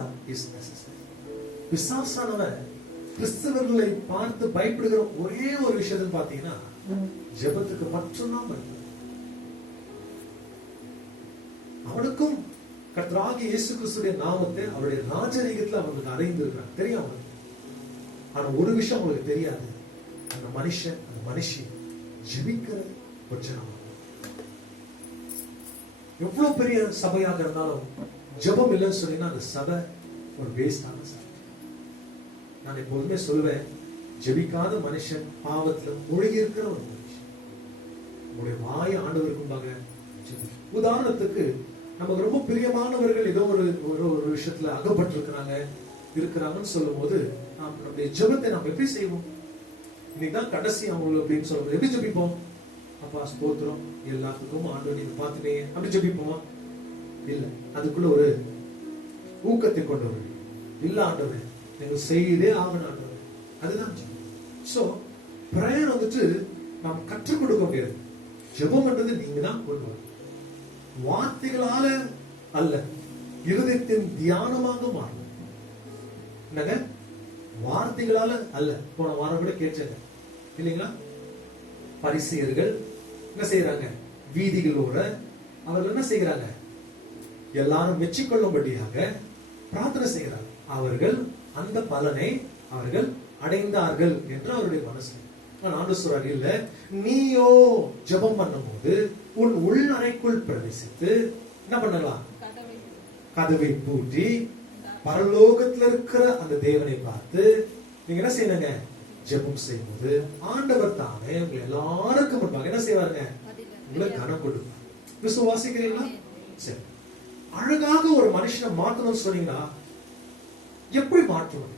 is necessary. பிசாசானவன் கிறிஸ்தவர்களை பார்த்து பயப்படுகிற ஒரே ஒரு விஷயத்தை பார்த்தீங்கன்னா ஜெபத்துக்கு மட்டும்தான் பயப்படுது. அவனுக்கும் கர்த்தராகிய இயேசு கிறிஸ்துவின் நாமத்தை அவருடைய ராஜரீகத்தில் அவனுக்கு அறைந்திருக்கிறான் தெரியும் அவனுக்கு. ஆனா ஒரு விஷயம் அவங்களுக்கு தெரியாது, அந்த மனுஷன் அந்த மனுஷி ஜெபிக்கிற பட்சம் எவ்வளவு பெரிய சபையாக இருந்தாலும் ஜெபம் இல்லைன்னு சொன்னீங்கன்னா அந்த சபை ஒரு வேஸ்டான சபை. நான் எப்போதுமே சொல்லுவேன், ஜெபிக்காத மனுஷன் பாவத்துல மூழ்கி இருக்கிற ஒரு மனுஷன். உங்களுடைய வாயை ஆண்டவருக்கு முன்பாக உதாரணத்துக்கு நமக்கு ரொம்ப பிரியமானவர்கள் ஏதோ ஒரு விஷயத்துல இருக்கிறாங்கன்னு சொல்லும் போது நம்முடைய ஜெபத்தை நம்ம எப்படி செய்வோம்? இன்னைக்குதான் கடைசி அவங்களுக்கு அப்படின்னு சொல்லும்போது எப்படி ஜெபிப்போம்? அப்பா ஸ்தோத்திரம் எல்லாத்துக்கும் ஆண்டவர் நீங்க பார்த்துட்டே அப்படி ஜெபிப்போம் இல்ல, அதுக்குள்ள ஒரு ஊக்கத்தை கொண்டு வரும். இல்ல ஆண்டவர் நீங்க செய்தே ஆகணும் ஆண்டவர், அதுதான் சோ பிரேயர் வந்துட்டு நாம் கற்றுக் கொடுக்க முடியாது. ஜெபம் பண்றது நீங்க தான் கொண்டு வரணும். வார்த்தைகளால அல்ல, இருதயத்தின் தியானமாக மாறணும். என்னங்க வார்த்தைகளால அல்ல. போன வாரம் கூட கேட்டாங்க இல்லைங்களா? பரிசேயர்கள் என்ன செய்யறாங்க? வீதிகளோட அவர்கள் என்ன செய்யறாங்க? எல்லாரும் மெச்சிக்கொள்ளும்படியாக பிரார்த்தனை செய்கிறார்கள். அவர்கள் அந்த பலனை அவர்கள் அடைந்தார்கள் என்று அவருடைய மனசு. ஆண்டவர் சொல்றாரு, இல்ல நீயோ ஜெபம் பண்ணும்போது உன் உள் அறைக்குள் பிரவேசித்து என்ன பண்ணலாம்? கதவை பூட்டி பரலோகத்துல இருக்கிற அந்த தேவனை பார்த்து நீங்க என்ன செய்யணுங்க? ஜெபம் செய்யும்போது ஆண்டவர் தானே உங்களை எல்லாருக்கும் முன்பாக என்ன செய்வாருங்க? உங்களை கனம் கொடுப்பார். விசுவாசிக்கிறீங்களா? சரி, அழகாக ஒரு மனுஷனை மாற்றணும்னு சொன்னீங்கன்னா எப்படி மாற்றணும்?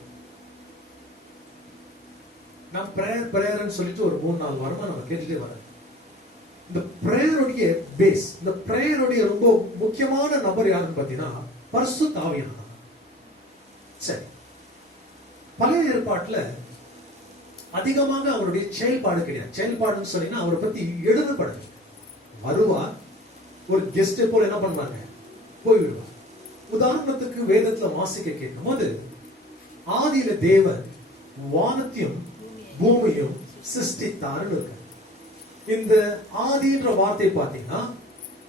நான் பிரேயர்னு சொல்லிட்டு ஒரு 3-4 வாரமா நம்ம கேட்டுட்டே வரேன். இந்த பிரேயருடைய பேஸ், இந்த பிரேயருடைய ரொம்ப முக்கியமான நபர் யாருன்னு பாத்தீங்கன்னா பரிசுத்த ஆவியானவர். சரி, பழைய ஏற்பாட்டுல அதிகமாக அவருடைய செயல்பாடு கிடையாது. செயல்பாடுன்னு சொன்னீங்கன்னா அவரை பத்தி எழுதப்படாது. வருவார், ஒரு கெஸ்ட் போல என்ன பண்ணுவாங்க? போய்விடுவார். உதாரணத்துக்கு வேதத்துல வாசிக்க கேட்கும் போது ஆதியில தேவன் வானத்தையும் பூமியும் சிருஷ்டித்தார்னு இருக்கு. இந்த ஆதின்ற வார்த்தை பார்த்தீங்கன்னா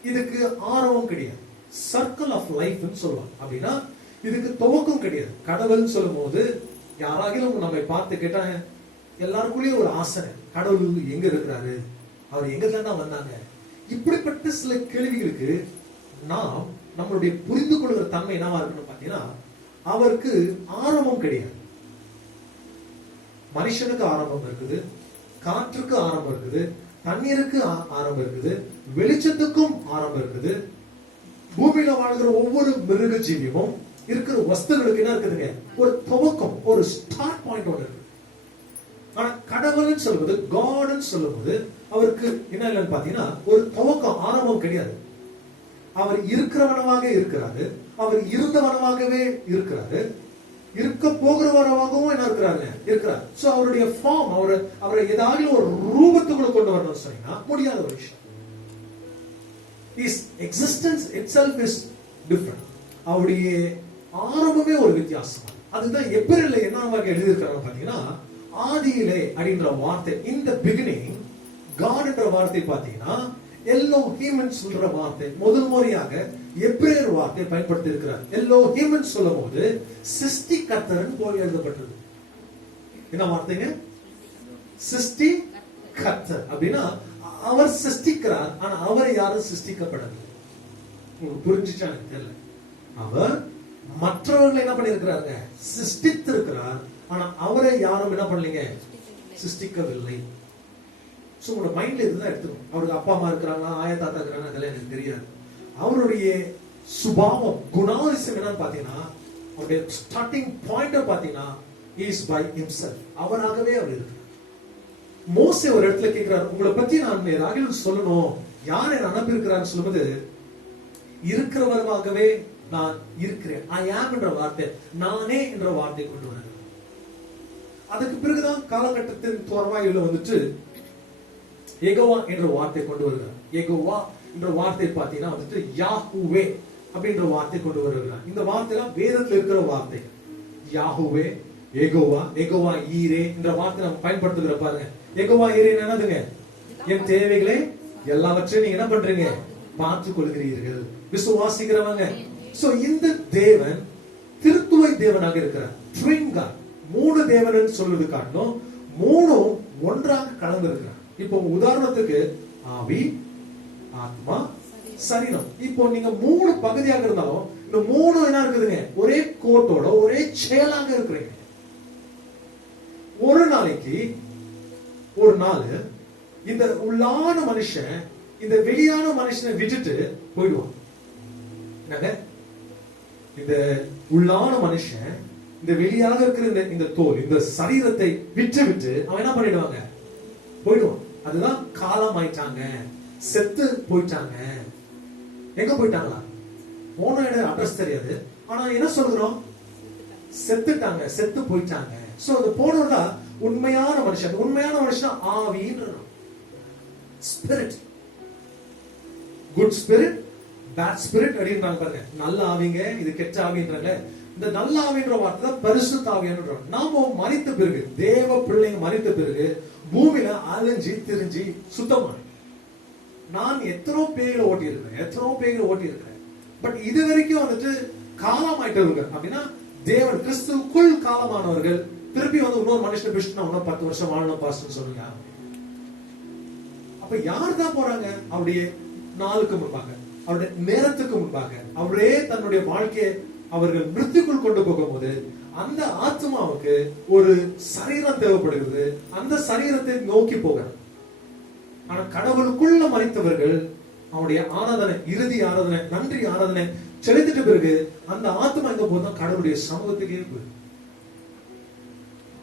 இதுக்கு ஆரம்பம் கிடையாது. சர்க்கிள் ஆஃப் லைஃப்னு சொல்லுவாங்க. அப்படின்னா இதுக்கு துவக்கம் கிடையாது. கடவுள்னு சொல்லும் போது யாராகிலும் நம்மை பார்த்து கேட்டா எல்லாருக்குள்ளேயும் ஒரு ஆசை, கடவுள் எங்க இருக்கிறாரு, அவர் எங்க தான் வந்தாங்க. இப்படிப்பட்ட சில கேள்விகளுக்கு நாம் நம்மளுடைய புரிந்து கொள்கிற தன்மை என்னவா இருக்குன்னு பாத்தீங்கன்னா, அவருக்கு ஆரம்பம் கிடையாது. மனுஷனுக்கு ஆரம்பம் இருக்குது, காற்றுக்கு ஆரம்பம் இருக்குது, தண்ணீருக்கு ஆரம்பம் இருக்குது, வெளிச்சத்துக்கும் ஆரம்பம் இருக்குது. பூமியில வாழ்கிற ஒவ்வொரு மிருக ஜீவியும் இருக்கிற வஸ்துகளுக்கு என்ன இருக்குதுங்க? ஒரு துவக்கம், ஒரு ஸ்டார்ட் பாயிண்ட் ஒன்று இருக்கு. ஆனா கடவுள்னு சொல்லும்போது, காட்னு சொல்லும்போது அவருக்கு என்ன இல்லைன்னு பாத்தீங்கன்னா ஒரு துவக்கம், ஆரம்பம் கிடையாது. அவர் இருக்கிறவனமாக இருக்கிறாரு, அவர் இருந்தவனமாகவே இருக்கிறாரு, இருக்க போகிறவனமாகவும் என்ன இருக்கிறாரு. சோ அவருடைய ஃபார்ம், அவரை ஏதாவது ஒரு ரூபத்துக்குள்ள கொண்டு வரணும்னு சொன்னீங்கன்னா முடியாத ஒரு விஷயம். His existence itself is different. அவருடைய ஆரம்பமே ஒரு வித்தியாசம். அதுதான் எபிரேயர்ல என்னவாக எழுதியிருக்காங்க பாத்தீங்கன்னா, ஆதியிலே அப்படின்ற வார்த்தை, in the beginning God என்ற வார்த்தை பாத்தீங்கன்னா எல்லோஹிம் சொல்ற வார்த்தை முதல் முறையாக எபிரேயர் வார்த்தை பயன்படுத்தி இருக்கிறார். எல்லோஹிம் சொல்லும் போது சிருஷ்டி கர்த்தர்னு போய் எழுதப்பட்டது. என்ன வார்த்தைங்க? சிருஷ்டி கர்த்தர். அப்படின்னா அவர் சிருஷ்டிக்கிறார், ஆனா அவரை யாரும் சிருஷ்டிக்கப்படவில்லை. உங்களுக்கு புரிஞ்சுச்சா? எனக்கு தெரியல. அவர் மற்றவர்களை என்ன பண்ணிருக்கிறாருங்க? சிருஷ்டித்திருக்கிறார், ஆனா அவரை யாரும் என்ன பண்ணலீங்க? சிருஷ்டிக்கவில்லை. சோ உங்களோட மைண்ட்ல இதுதான் எடுத்துக்கணும். அவருக்கு அப்பா அம்மா இருக்கிறாங்க, ஆயா தாத்தா இருக்கிறாங்க, அதெல்லாம் எனக்கு தெரியாது. அவருடைய சுபாவம், குணாதிசயம் என்னன்னு பாத்தீங்கன்னா, அவருடைய ஸ்டார்டிங் பாயிண்ட் பாத்தீங்கன்னா இஸ் பை ஹிம்செல்ஃப். அவராகவே அவர் இருக்கிறார். மோசே ஒரு இடத்துல கேட்கிறார், உங்களை பத்தி நான் ஏதாவது சொல்லணும், யார் என்ன அனுப்பி இருக்கிறான்னு சொல்லும்போது, இருக்கிறவராகவே நான் இருக்கிறேன், ஐ ஆம் என்ற வார்த்தை, நானே என்ற வார்த்தை கொண்டு வர. அதுக்கு பிறகுதான் காலகட்டத்தின் தோர்வாயில வந்துட்டு யெகோவா என்ற வார்த்தை கொண்டு வருகிறார். யெகோவா என்ற வார்த்தை பார்த்தீங்கன்னா வந்துட்டு யாஹூவே அப்படின்ற வார்த்தை கொண்டு வருகிறார். இந்த வார்த்தைலாம் வேதத்தில் இருக்கிற வார்த்தை. யாஹுவே, எகோவா, எகோவா ஈரே என்ற வார்த்தை நம்ம பயன்படுத்துகிற பாருங்க. எகோவா ஈரே என்னதுங்க? என் தேவைகளை எல்லாவற்றையும் நீங்க என்ன பண்றீங்க? பார்த்துக் கொள்கிறீர்கள். விசுவாசிக்கிறவங்க. சோ இந்த தேவன் திருத்துவை தேவனாக இருக்கிறார். Twin God. 3 தேவன் சொல்வது காட்டணும். 3 ஒன்றாக கலந்து இருக்கிறார். இப்போ உதாரணத்துக்கு ஆவி, ஆத்மா, சரீரம். இப்போ நீங்க 3 பகுதியாக இருந்தாலும் இந்த 3 என்ன இருக்குதுங்க? ஒரே கோட்டோட ஒரே செயலாக இருக்கிறீங்க. ஒரு நாளைக்கு ஒரு நாள் இந்த உள்ளான மனுஷன் இந்த வெளியான மனுஷனை விட்டுட்டு போயிடுவான். இந்த உள்ளான மனுஷன் இந்த வெளியாக இருக்கிற இந்த தோல், இந்த சரீரத்தை விட்டு விட்டு அவன் என்ன பண்ணிடுவாங்க? போயிடுவான். அதுதான் காலம் ஆயிட்டாங்க, செத்து போயிட்டாங்க. எங்க போயிட்டாங்களா? போன இடம் அட்ரஸ் தெரியாது. ஆனா என்ன சொல்றோம்? செத்துட்டாங்க, செத்து போயிட்டாங்க. சோ அது போனோம்னா உண்மையான மனுஷன். உண்மையான மனுஷன் ஆவின்றான். Spirit, good spirit, bad spirit அப்படின்றாங்க பாருங்க. நல்ல ஆவிங்க, இது கெட்ட ஆவின்றாங்க. இந்த நல்ல ஆவின்ற வார்த்தை தான் பரிசுத்த ஆவியானன்றோம். நாம மரித்த பிறகு, தேவ பிள்ளைங்க மரித்த பிறகு பூமியில அலைஞ்சி திரிஞ்சி சுத்தமான நான் எத்தனோ பேய்களை ஓட்டி இருக்கிறேன். பட் இது வரைக்கும் வந்துட்டு காலம் ஆயிட்டவர்கள் அப்படின்னா தேவன் கிறிஸ்துவுக்குள் காலமானவர்கள் திருப்பி வந்து இன்னொரு மனுஷன் பிடிச்சிட்டு இன்னும் 10 வருஷம் வாழணும் பாஸ்டர் சொல்லுங்க. அப்ப யார் தான் போறாங்க? அவருடைய நாளுக்கு முன்பாக, அவருடைய நேரத்துக்கு முன்பாக, அவரே தன்னுடைய வாழ்க்கையை அவர்கள் மிருத்திக்குள் கொண்டு போகும்போது அந்த ஆத்மாவுக்கு ஒரு சரீரம் தேவைப்படுகிறது. அந்த சரீரத்தை நோக்கி போகிறார். ஆனா கடவுளுக்குள்ள மறைத்தவர்கள் அவனுடைய ஆராதனை, இறுதி ஆராதனை, நன்றி ஆராதனை செலுத்திட்ட பிறகு அந்த ஆத்மா எங்க போதும்? கடவுளுடைய சமூகத்துக்கே போய்.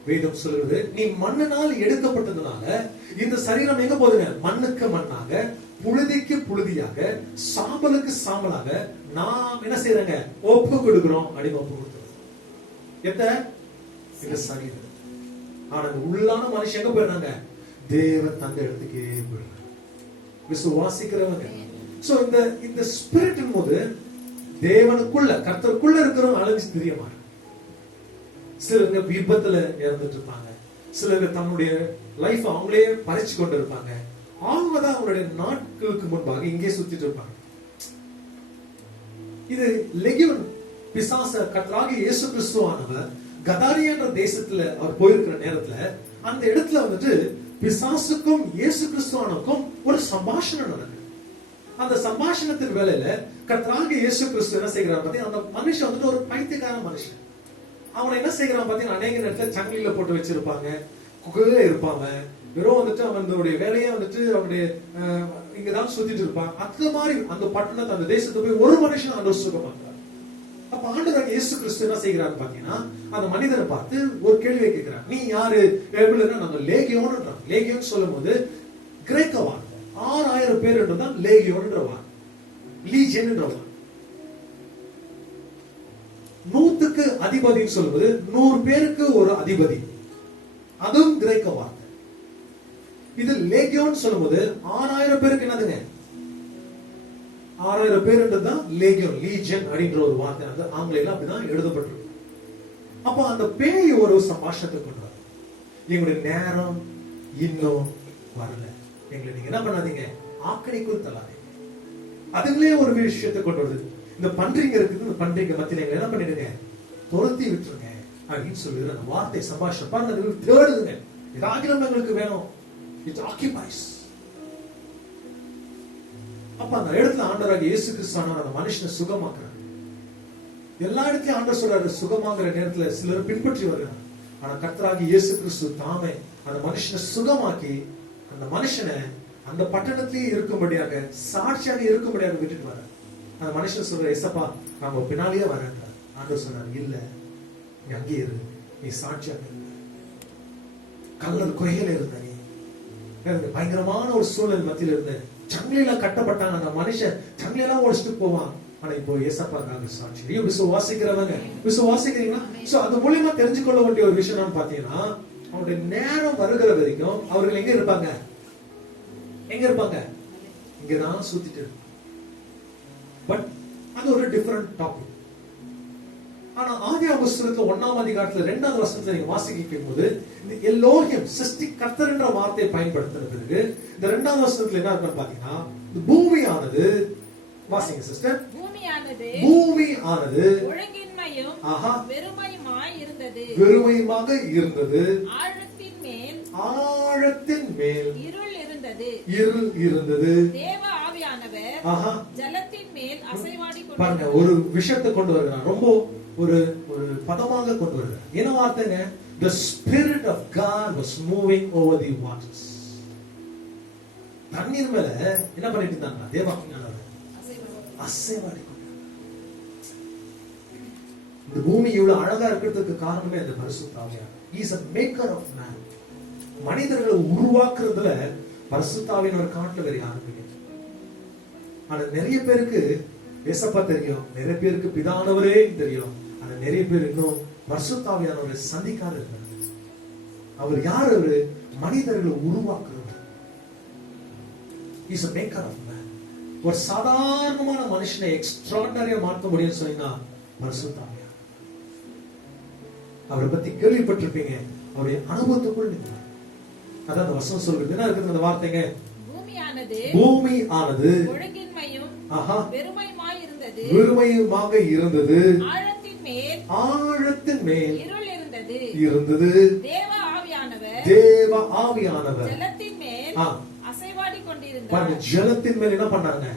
வேதம் சொல்றது, நீ மண்ணினால் எடுக்கப்பட்டதுனால இந்த சரீரம் எங்க போதுங்க? மண்ணுக்கு மண்ணாக, புழுதிக்கு புழுதியாக, சாம்பலுக்கு சாம்பலாக நாம் என்ன செய்யறங்க? ஒப்பு கொடுக்கிறோம். அடிமை ஒப்பு கொடுக்கிறோம். இந்த சரீரம். ஆனா உள்ளான மனுஷன் எங்க போயிடுறாங்க? தேவன் தந்த இடத்துக்கே போயிடுறாங்க. விசுவாசிக்கிறவங்க. சோ இந்த ஸ்பிரிட் போது தேவனுக்குள்ள, கர்த்தருக்குள்ள இருக்கிறவங்க அழிஞ்சு தெரியமா. சிலருங்க விபத்துல இறந்துட்டு இருப்பாங்க. சிலர் தன்னுடைய லைஃப் அவங்களே பறிச்சு கொண்டு இருப்பாங்க. அவங்கதான் அவங்களுடைய நாட்களுக்கு முன்பாக இங்கே சுத்திட்டு இருப்பாங்க. இது லெகியோன் பிசாச கர்த்தராகிய இயேசு கிறிஸ்துவானவர் கதாரியா என்ற தேசத்துல அவர் போயிருக்கிற நேரத்துல அந்த இடத்துல வந்துட்டு பிசாசுக்கும் இயேசு கிறிஸ்துவானுக்கும் ஒரு சம்பாஷணம் நடக்குது. அந்த சம்பாஷணத்தின் வேலையில கர்த்தராகிய இயேசு கிறிஸ்து என்ன செய்கிறார் பாத்தீங்கன்னா, அந்த மனுஷன் வந்துட்டு ஒரு பைத்தியக்கார மனுஷன். அவனை என்ன செய்யறான் பாத்தீங்கன்னா, அநேக நேரத்துல சங்கிலியில போட்டு வச்சிருப்பாங்க, குகையில இருப்பாங்க. வெறும் வந்துட்டு அவனுடைய வேலையே வந்துட்டு அவனுடைய இங்கதான் சுத்திட்டு இருப்பான். அந்த மாதிரி அந்த பட்டணத்தை, அந்த தேசத்தை போய் ஒரு மனுஷன் ஆண்டவர் சுகமாக்குறார். அப்ப ஆண்டவராகிய இயேசு கிறிஸ்து என்ன செய்கிறார் பாத்தீங்கன்னா, அந்த மனிதனை பார்த்து ஒரு கேள்வியை கேட்கிறார். நீ யாரு? நாங்க லேகியோன்றான். லேகியோன் சொல்லும் போது கிரேக்க வார்த்தை 6000 பேர் என்றுதான் லேகியோன்ற வார்த்தை, லீஜியன் என்ற வார்த்தை. 100க்கு அதிபதினு சொல்லுவது 100 பேருக்கு ஒரு அதிபதி, அதுவும் கிரேக்க வார்த்தை. இது லேகியோன் சொல்லும்போது 6000 பேருக்கு என்னதுங்க? 6000 பேர் என்றுதான் லேகியோன், லீஜன் அப்படின்ற ஒரு வார்த்தை. அந்த ஆங்கிலேயில அப்படிதான் எழுதப்பட்டிருக்கு. அப்ப அந்த பேய் ஒரு சம்பாஷணத்தை கொண்டு வர, எங்களுடைய நேரம் இன்னும் வரல, எங்களை நீங்க என்ன பண்ணாதீங்க, ஆக்கணிக்குள் தள்ளாதீங்க. அதுங்களே ஒரு விஷயத்தை கொண்டு வருது. இந்த பன்றிங்க இருக்குது, இந்த பன்றிங்க மத்தியில எங்களை என்ன பண்ணிடுங்க, துரத்தி விட்டுருங்க அப்படின்னு சொல்லுது அந்த வார்த்தை சம்பாஷணம். பாருங்க, தேடுதுங்க, ஆகிலம் எங்களுக்கு வேணும். It occupies. அப்ப அந்த இடத்துல ஆண்டவராகிய இயேசு கிறிஸ்து அந்த மனுஷனை சுகமாக்குறார். எல்லா இடத்துலயும் ஆண்டவர் சொல்றாரு சுகமாக்குற நேரத்துல சிலர் பின்பற்றி வருகிறார். ஆனா கர்த்தராகிய இயேசு கிறிஸ்து தாமே அந்த மனுஷனை சுகமாக்கி அந்த மனுஷனை அந்த பட்டணத்திலேயே இருக்கும்படியாக, சாட்சியாக இருக்கும்படியாக விட்டுட்டு வர. அந்த மனுஷன் சொல்ற, எசப்பா நாம பின்னாலேயே வரேன்றார். ஆண்டவர் சொன்னார், இல்ல நீ அங்கேயே இரு, நீ சாட்சியாக இருந்த, கல்லல் குகையில இருந்த, நீ பயங்கரமான ஒரு சூழல் மத்தியில இருந்த, சங்கிலில கட்டப்பட்டாங்க அந்த மனுஷன், சங்கிலெல்லாம் உடைச்சிட்டு போவான். ஆனா இப்போ ஏசப்பாக்காக சாட்சி. விசுவாசிக்கிறவங்க, விசுவாசிக்கிறீங்களா? சோ அது மூலியமா தெரிஞ்சுக்கொள்ள வேண்டிய ஒரு விஷயம் பாத்தீங்கன்னா, அவருடைய நேரம் வருகிற வரைக்கும் அவர்கள் எங்க இருப்பாங்க? எங்க இருப்பாங்க? இங்கதான் சுத்திட்டு. பட் அது ஒரு டிஃபரண்ட் டாபிக். ஆனா ஆதியாகம புஸ்தகத்துல 1ஆம் அதிகாரத்துல 2வது வசனத்தை நீங்க வாசிக்கும் போது இந்த எலோஹிம் சிருஷ்டிகர்த்தர் என்ற வார்த்தையை பயன்படுத்துற பிறகு இந்த 2வது வசனத்துல என்ன இருக்குன்னு பாத்தீங்கன்னா, இந்த பூமியானது, வாசிங்க சிஸ்டர், பூமியானது ஒழுங்கின்மையும் வெறுமையுமாய் இருந்தது, வெறுமையுமாக இருந்தது, ஆழத்தின் மேல் இருள் இருந்தது, தேவ ஆவியானவர் ஜலத்தின் மேல் அசைவாடி பாருங்க, ஒரு விஷயத்தை கொண்டு வருகிறார், ரொம்ப ஒரு பதமாக கொண்டு வருகிறார். என்ன வார்த்தைங்க? The Spirit of God was moving over the waters. தண்ணீர் மேல என்ன பண்ணிட்டு இருந்தாங்க? தேவாவியானவர் அசைவாடி. இந்த பூமி இவ்வளவு அழகா இருக்கிறதுக்கு காரணமே அந்த பரிசுத்த ஆவியானவர். He is a maker of man. மனிதர்களை உருவாக்குறதுல பரிசுத்த ஆவியானவர் காட்டுல வேற யாருமே இல்லை. ஆனா நிறைய பேருக்கு ஏசப்பா தெரியும், நிறைய பேருக்கு பிதானவரே தெரியும், ஆனா நிறைய பேர் இன்னும் பரிசுத்த ஆவியானவரை சந்திக்காத இருக்காங்க. அவர் யார்? அவரு மனிதர்களை உருவாக்குறவர். He is a maker of man. ஒரு சாதாரணமான மனுஷனை எக்ஸ்ட்ராடனரியா மாற்ற முடியும்னு சொன்னீங்கன்னா பரிசுத்த ஆவியானவர். அவரை பத்தி கேள்விப்பட்டிருப்பீங்க, அவருடைய அனுபவத்துக்குள் நீங்க அதான் அந்த வசனம் சொல்றது. என்ன இருக்குது அந்த வார்த்தைங்க? பூமியானது ஒழுங்கின்மையும் வெறுமையுமாய் இருந்தது, வெறுமையுமாக இருந்தது, ஆழத்தின் மேல் இருந்தது, தேவ ஆவியானவர் ஜலத்தின் மேல் அசைவாடி கொண்டிருந்தார். பாருங்க, ஜலத்தின் மேல் என்ன பண்ணாங்க?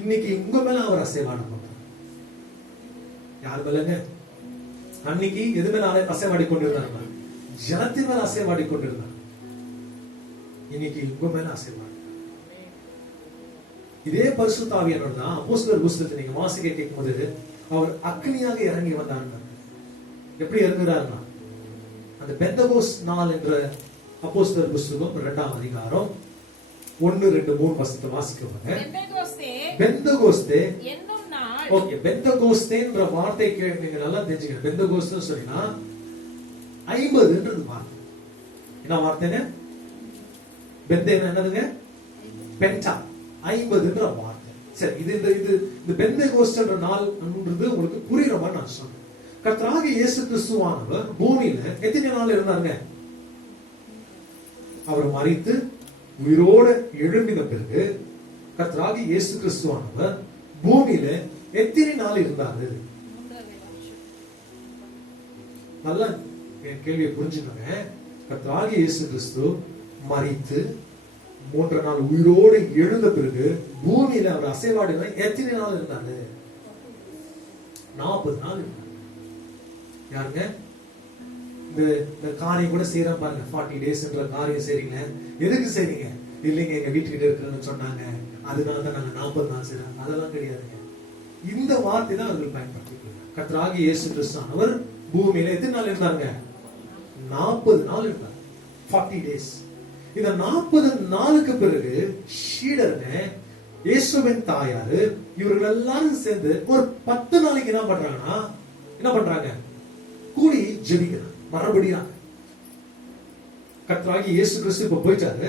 இன்னைக்கு உங்க மேல அவர் அசைவாட பண்றார். யார் மேலங்க? அன்னைக்கு எது மேல அசைவாடி கொண்டிருந்தாங்க? ஜலத்தின் மேல அசைவாடி கொண்டிருந்தார். இன்னைக்கு உங்க மேல அசைவாடி. இதே பரிசுத்த ஆவியானவர் தான் அப்போஸ்தலர் புஸ்தகத்தை நீங்க வாசிக்க கேட்கும்போது அவர் அக்னியாக இறங்கி வந்தார். எப்படி இறங்குறாருன்னா, அந்த பெந்தகோஸ்த் நாள் என்ற அப்போஸ்தலர் புஸ்தகம் 2ஆம் அதிகாரம் 1, 2, 3 வசனத்தை வாசிக்கவாங்க. பெந்தகோஸ்தே என்னும் நாள். ஓகே, பெந்தகோஸ்தேன்ற வார்த்தைக்கு நீங்க நல்லா தெரிஞ்சுக்கணும். பெந்தகோஸ்து சொன்னா 50ன்றது வார்த்தை. என்ன வார்த்தைங்க? பெந்தேனா என்னதுங்க? பென்டா, 50ன்ற வார்த்தை. சரி, இது பெந்தகோஸ்துன்ற நாள்ன்றது உங்களுக்கு புரியுற மாதிரி நான் சொல்றேன். கர்த்தராகிய இயேசு கிறிஸ்துவானவர் பூமியில எத்தனை நாள் இருந்தாருங்க? அவர் மரித்து உயிரோடு எழும்பின பிறகு கர்த்தராகிய இயேசு கிறிஸ்துவானவர் பூமியில எத்தனை நாள் இருந்தாரு? நல்லா கேள்வியை புரிஞ்சுக்கோங்க. கர்த்தராகிய இயேசு கிறிஸ்து மரித்து 3 நாள் உயிரோடு எழுந்த பிறகு பூமியில அவர் அசைவாடி எத்தனை நாள் இருந்தாரு? 40 நாள் இருந்தார். யாருங்க? இந்த காரியம் கூட செய்யறேன் பாருங்க, 40 டேஸ்ன்ற காரியம் செய்றீங்க. எதுக்கு செய்றீங்க? இல்லைங்க, எங்க வீட்டுக்கிட்ட இருக்கிறன்னு சொன்னாங்க, அதனாலதான் நாங்க 40 நாள் செய்யறோம். அதெல்லாம் கிடையாதுங்க. இந்த வார்த்தை தான் அவர்கள் பயன்படுத்திக்கிறாங்க. கர்த்தராகிய இயேசு கிறிஸ்துவானவர் பூமியில எத்தனை நாள் இருந்தாருங்க? 40 நாள் இருந்தார். 40 டேஸ். இந்த 40 நாளுக்கு பிறகு ஷீடருங்க, இயேசுவின் தாயாரு, இவர்கள் எல்லாரும் சேர்ந்து ஒரு 10 நாளைக்கு என்ன பண்றாங்க? கூடி ஜெபிக்கிறாங்க. மறுபடியும் கர்த்தராகிய இயேசு கிறிஸ்து இப்ப போயிட்டாரு.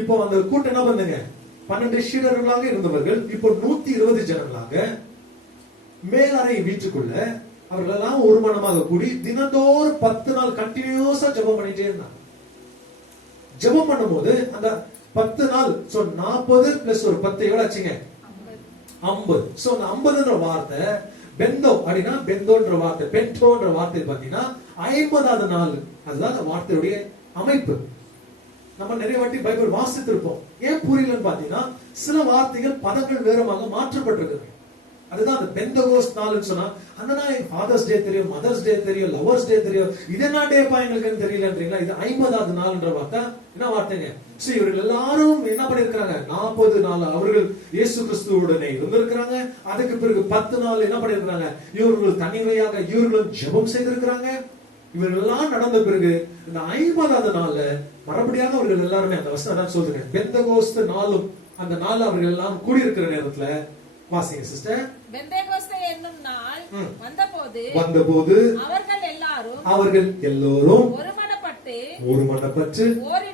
இப்போ அந்த கூட்டம் என்ன பண்ணுங்க? 12 ஷீடர்களாக இருந்தவர்கள் இப்போ 120 ஜனங்களாக மேலறை வீட்டுக்குள்ள அவர்கள் எல்லாம் ஒரு மனமாக கூடி தினந்தோறும் 10 நாள் கண்டினியூஸா ஜெபம் பண்ணிட்டே இருந்தாங்க. ஜெபம் பண்ணும்போது அந்த 10 நாள் 40 பிளஸ் ஒரு 10 எவ்வளவு ஆச்சுங்க? 50. சோ அந்த 50ன்ற வார்த்தை பெந்தோ அப்படின்னா, பெந்தோன்ற வார்த்தை, பென்டோன்ற வார்த்தை பாத்தீங்கன்னா 50வது நாள். அதுதான் அந்த வார்த்தையுடைய அமைப்பு. நம்ம நிறைய வாட்டி பைபிள் வாசித்திருப்போம். ஏன் புரியலன்னு பாத்தீங்கன்னா, சில வார்த்தைகள் பதங்கள் வேறமாக மாற்றப்பட்டிருக்கு. அதுதான் அந்த பெந்தகோஸ்த் நாள்னு சொன்னா, அந்த நாள் எங்க ஃபாதர்ஸ் டே தெரியும், மதர்ஸ் டே தெரியும், லவர்ஸ் டே தெரியும், இது என்ன டேப்பா எங்களுக்கு தெரியலன்றீங்களா? இது 50வது நாள்ன்ற வார்த்தை என்ன வார்த்தைங்க? சோ இவர்கள் எல்லாரும் என்ன பண்ணிருக்காங்க? 40 நாள் அவர்கள் இயேசு கிறிஸ்துவுடனே இருந்திருக்கிறாங்க. அதுக்கு பிறகு 10 நாள் என்ன பண்ணிருக்காங்க? இவர்கள் தனிமையாக இவர்களும் ஜெபம் செய்திருக்கிறாங்க. இவர்கள் எல்லாம் நடந்த பிறகு இந்த 50வது நாள்ல மறுபடியாக அவர்கள் எல்லாருமே அந்த வசனம் தான் சொல்லுங்க, பெந்தகோஸ்து நாளும் அந்த நாள் அவர்கள் எல்லாம் கூடியிருக்கிற நேரத்துல வாசிங்க சிஸ்டர். பெந்தகோஸ்தே என்னும் நாள் வந்தபோது அவர்கள் எல்லோரும் ஒருமனப்பட்டு ஒரு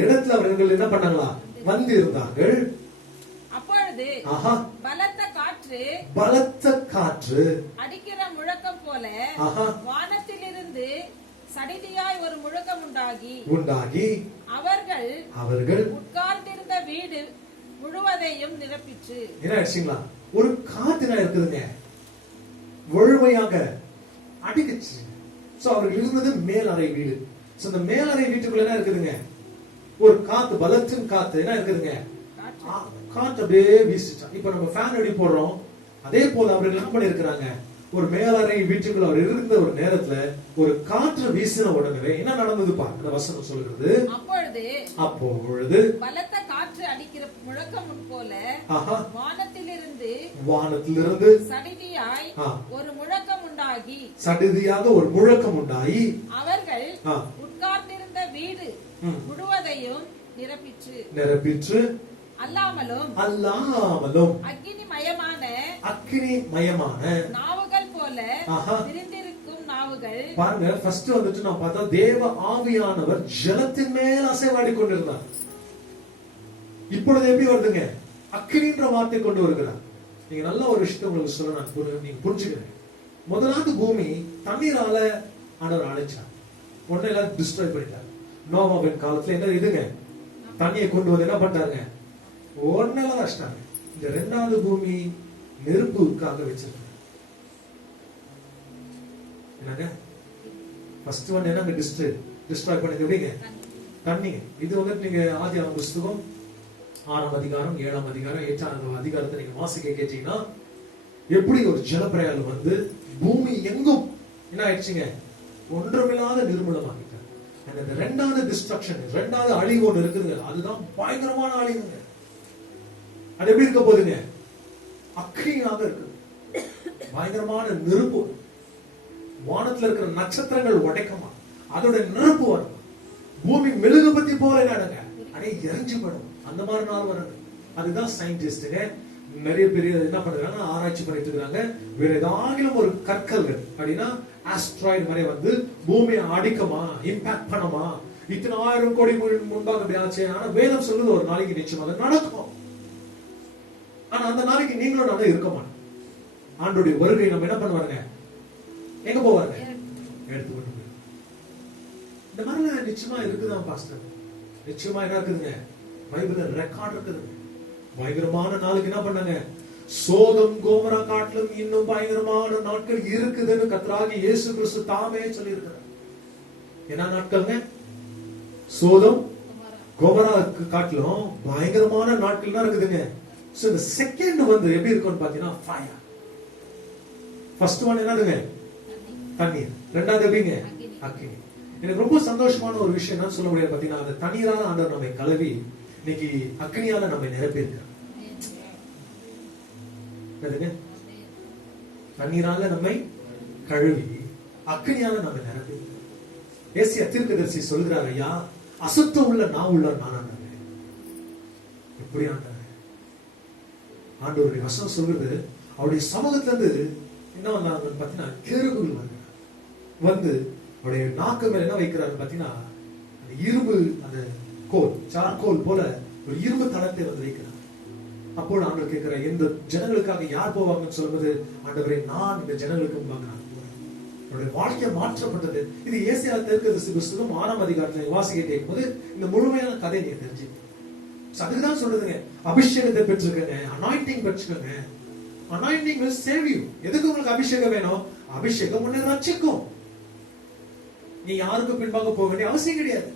இடத்துல அவர்கள் என்ன பண்ணாங்களா? வந்து இருந்தார்கள். அப்பொழுது பல பலத்த காற்று அடிக்கிற முழக்கம் போல ஆஹா. வானத்திலிருந்து சடிதியாய் ஒரு முழக்கம் உண்டாகி அவர்கள் உட்கார்ந்திருந்த வீடு முழுவதையும் நிரப்பிச்சு. என்ன ஆயிடுச்சுங்களா? ஒரு காத்து என்ன இருக்குதுங்க, வழுமையாக அடிக்குச்சு. சோ அவர்கள் இருந்தது மேலறை வீடு. சோ இந்த மேலறை வீட்டுக்குள்ள என்ன இருக்குதுங்க, ஒரு காத்து, பலத்தின் காத்து என்ன இருக்குதுங்க, காற்று அப்படியே வீசிச்சா. இப்ப நம்ம ஃபேன் அடி போடுறோம், அதே போல அவர்கள் என்ன பண்ணி இருக்கிறாங்க, ஒரு மேலறை வீட்டுக்குள்ள அவர் இருந்த ஒரு நேரத்துல ஒரு காற்று வீசின உடனே என்ன நடந்தது பாருங்க, இந்த வசனம் சொல்கிறது. அப்பொழுது பலத்த காற்று அடிக்கிற முழக்கம் போல வானத்திலிருந்து சடிதியாய் ஒரு முழக்கம் உண்டாகி அவர்கள் உட்கார்ந்திருந்த வீடு முழுவதையும் நிரப்பிற்று. அல்லாமலும் அக்கினிமயமான நாவுகள் போல திரிந்திருக்கும் நாவுகள். பாருங்க, ஃபர்ஸ்ட் வந்துட்டு நான் பார்த்தா தேவ ஆவியானவர் ஜலத்தின் மேல் அசைவாடி கொண்டிருந்தார். இப்பொழுது எப்படி வருதுங்க, அக்கினின்ற வார்த்தை கொண்டு வருகிறார். நீங்க நல்ல ஒரு விஷயத்தை உங்களுக்கு சொல்ல நான் நீங்க புரிஞ்சுக்கிறேன். முதலாவது பூமி தண்ணீரால ஆண்டவர் அழைச்சார், ஒண்ணு எல்லாரும் டிஸ்ட்ராய் பண்ணிட்டார். நோவாவின் காலத்துல என்ன இதுங்க, தண்ணியை கொண்டு வந்து என்ன பண்ணிட்டாருங்க, ஒன்னெல்லாம் வச்சிட்டாங்க. இந்த ரெண்டாவது பூமி நெருப்புக்காக வச்சிருக்காங்க. என்னங்க, ஃபர்ஸ்ட் ஒன் என்னங்க, டிஸ்ட்ராய் பண்ணது எப்படிங்க, தண்ணிங்க. இது வந்து நீங்க ஆதியாகம புஸ்தகம் 6ஆம் அதிகாரம் 7ஆம் அதிகாரம் 8ஆம் அதிகாரத்தை நீங்க வாசிக்க கேட்டீங்கன்னா எப்படி ஒரு ஜலப்பிரளயம் வந்து பூமி எங்கும் என்ன ஆயிடுச்சுங்க, ஒன்றுமில்லாத நிர்மூலமாகிட்டாங்க. அந்த ரெண்டாவது டிஸ்ட்ரக்ஷன், ரெண்டாவது அழிவு ஒன்று இருக்குதுங்க, அதுதான் பயங்கரமான அழிவுங்க. அது எப்படி இருக்க போதுங்க, அக்கினியாக இருக்கு, பயங்கரமான நெருப்பு. வானத்துல இருக்கிற நட்சத்திரங்கள் உடைக்கமா, அதோட நெருப்பு வரும். பூமி மெழுகுபத்தி போல என்னங்க, அடே எரிஞ்சு படும், அந்த மாதிரி நாள் வருது. அதுதான் சயின்டிஸ்டுங்க நிறைய பேர் என்ன பண்றாங்க, ஆராய்ச்சி பண்ணிட்டு இருக்காங்க. வேற ஏதாவது ஒரு கற்கள்கள் அப்படின்னா ஆஸ்ட்ராய்டு மாதிரி வந்து பூமியை அடிக்குமா, இம்பாக்ட் பண்ணுமா, இத்தனை 1000 கோடி முன்பாக அப்படி ஆச்சு. ஆனா வேதம் சொல்லுது ஒரு நாளைக்கு நிச்சயமாக நடக்கும். ஆனா அந்த நாளைக்கு நீங்களும் நானும் இருக்க மாட்டோம். ஆண்டோடைய வருகை நம்ம என்ன பண்ணுவாங்க, எங்க போவாங்க, எடுத்துக்கொண்டு போய். இந்த மாதிரிலாம் நிச்சயமா இருக்குதான் பாஸ்டர், நிச்சயமா என்ன இருக்குதுங்க, பைபிள்ல ரெக்கார்ட் இருக்குதுங்க. பயங்கரமான நாளுக்கு என்ன பண்ணாங்க, சோதம் கோமரா காட்டிலும் இன்னும் பயங்கரமான நாட்கள் இருக்குதுன்னு கர்த்தராகிய இயேசு கிறிஸ்து தாமே சொல்லி இருக்கிறார். என்ன நாட்கள்ங்க, சோதம் கோமரா காட்டிலும் பயங்கரமான நாட்கள் தான் இருக்குதுங்க. சோ இந்த செகண்ட் வந்து எப்படி இருக்கும்னு பாத்தீங்கன்னா ஃபயர். ஃபர்ஸ்ட் ஒன் என்னதுங்க, தண்ணீர். ரெண்டாவது எப்படிங்க, அக்கினி. எனக்கு ரொம்ப சந்தோஷமான ஒரு விஷயம் என்ன சொல்ல முடியாது பாத்தீங்கன்னா, அந்த தண்ணீரால ஆண்டவர் நம்மை கழுவி இன்னைக்கு அக்னியால நம்மை நிரப்பி இருக்கார். தண்ணீரால நம்மை கழுவி அக்னியால நம்மை நிரப்பி. ஏசியா தீர்க்கதரிசி சொல்கிறார், ஐயா அசுத்தம் உள்ள நான் உள்ள நான் எப்படி ஆண்டவர். ஆண்டவருடைய வசனம் சொல்றது, அவருடைய சமூகத்துல இருந்து என்ன வந்தாங்க பாத்தீங்கன்னா கேருபுகள் வந்து அவருடைய நாக்கு மேல என்ன வைக்கிறாரு பாத்தீங்கன்னா, அந்த இரும்பு, அந்த கோல், சார்கோல் போல ஒரு இரும்பு தளத்தை வந்து வைக்கிறார். அப்போது ஆண்டவர் கேட்கிற, இந்த ஜனங்களுக்காக யார் போவாங்கன்னு சொல்வது, ஆண்டவரே நான் இந்த ஜனங்களுக்கு முன்பாக நான் போறேன். அவருடைய வாழ்க்கை மாற்றப்பட்டது. இது ஏசாயா தீர்க்கதரிசி புஸ்தகம் 6ஆம் அதிகாரத்துல வாசிக்க கேட்கும் போது இந்த முழுமையான கதை நீங்க தெரிஞ்சு. அதுக்குதான் சொல்றதுங்க, அபிஷேகத்தை பெற்றுக்கங்க, அனாயிண்டிங் பெற்றுக்கங்க. Anointing will save you. எதுக்கு உங்களுக்கு அபிஷேகம் வேணும், அபிஷேகம் உன்னை ரட்சிக்கும். நீ யாருக்கு பின்பாக போக வேண்டிய அவசியம் கிடையாது.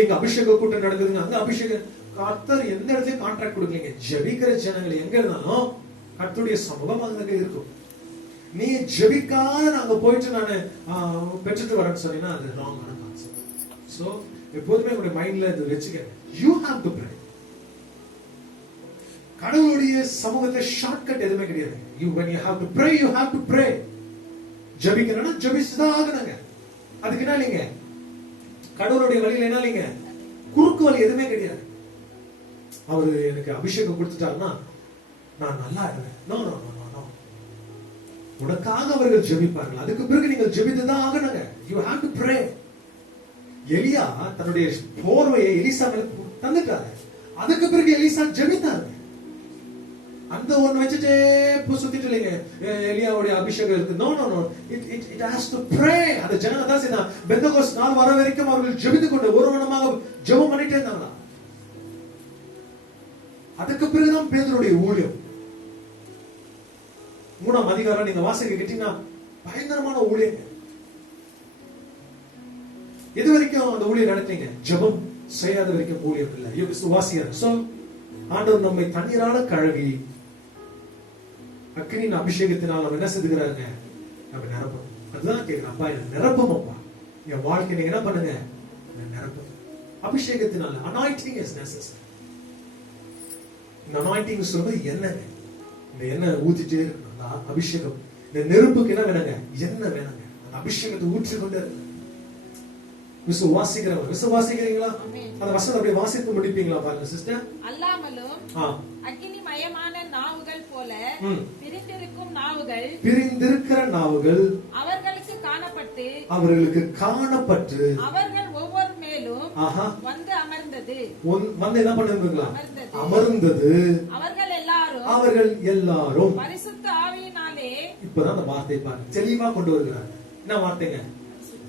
எங்க அபிஷேக கூட்டம் நடக்குதுங்க, அங்க அபிஷேகம். கர்த்தர் எந்த இடத்துலயும் கான்ட்ராக்ட் கொடுக்கலீங்க. ஜெபிக்கிற ஜனங்கள் எங்க இருந்தாலும் கர்த்தருடைய சமூகம் அங்க இருக்கும். நீ ஜெபிக்காத நாங்க போயிட்டு நானு பெற்றுட்டு வரேன்னு சொன்னீங்கன்னா அது ராங்கான கான்செப்ட். சோ எப்போதுமே உங்களுடைய மைண்ட்ல இது வச்சுக்கங்க, யூ ஹேவ் டு ப்ரே. கடவுளுடைய சமூகத்தை ஷார்ட்கட் எதுவுமே கிடையாது. when you have to pray, you have to pray. ஜெபிக்கணும்னா ஜெபிச்சுதான் ஆகணுங்க. அதுக்கு என்ன இல்லைங்க, கடவுளுடைய வழியில என்ன இல்லைங்க, குறுக்கு வழி எதுவுமே கிடையாது. அவரு எனக்கு அபிஷேகம் கொடுத்துட்டாருன்னா நான் நல்லா இருவேன். No no no no. உனக்காக அவர்கள் ஜெபிப்பார்கள். அதுக்கு பிறகு நீங்கள் ஜெபித்துதான் ஆகணுங்க. You have to pray. எலியா தன்னுடைய போர்வையை எலிசா மேல தந்துட்டாரு. அதுக்கு பிறகு எலிசா ஜெபித்தாரு. அந்த ஒண்ணு வச்சுட்டே சுத்திட்டு இல்லைங்க எலியாவுடைய அபிஷேகம் இருக்கு. No no no, it has to pray. அந்த ஜனங்க தான் செய்தா பெந்தகோஸ்து நாள் வர வரைக்கும் அவர்கள் ஜெபித்து கொண்டு ஒரு மனமாக ஜெபம் பண்ணிட்டே இருந்தாங்களா. அதுக்கு பிறகுதான் பேதுருடைய ஊழியம். 3ஆம் அதிகாரம் நீங்க வாசிக்க கேட்டீங்கன்னா பயங்கரமான ஊழியம். எது வரைக்கும் அந்த ஊழியம் நடத்தீங்க? ஜெபம் செய்யாத வரைக்கும் ஊழியம் இல்லை. விசுவாசியர். சோ ஆண்டவர் நம்மை தண்ணீரால கழுவி அக்கினியின் அபிஷேகத்தினால் நம்ம என்ன செய்துகிறாருங்க? நம்ம நிரப்பணும். அதுதான் கேட்கிறேன். அப்பா என்ன நிரப்பும், அப்பா என் வாழ்க்கை நீங்க என்ன பண்ணுங்க? நிரப்பும். அபிஷேகத்தினால அனாயிண்டிங் இஸ் நெசசரி. இந்த அனாயிண்டிங் சொல்றது என்னங்க? இந்த எண்ணெய் ஊத்திட்டே இருக்கணும். அந்த அபிஷேகம், இந்த நெருப்புக்கு என்ன வேணுங்க? எண்ணெய் வேணுங்க. அந்த அபிஷேகத்தை ஊற்றிக்கொண்டே இருக்கணும். விசுவாசிக்கிறீங்களா? அந்த வசனம் அப்படியே வாசித்து முடிப்பீங்களா பாருங்க சிஸ்டர். அல்லாமலும் அக்கினிமயமான நாவுகள் போல பிரிந்திருக்கும் நாவுகள், பிரிந்திருக்கிற நாவுகள் அவர்களுக்கு காணப்பட்டு அவர்கள் ஒவ்வொரு மேலும் வந்து அமர்ந்தது. வந்து என்ன பண்ணுங்களா? அமர்ந்தது. அவர்கள் எல்லாரும் பரிசுத்த ஆவியினாலே. இப்பதான் அந்த வார்த்தை பாருங்க தெளிவா கொண்டு வருகிறாங்க. என்ன வார்த்தைங்க?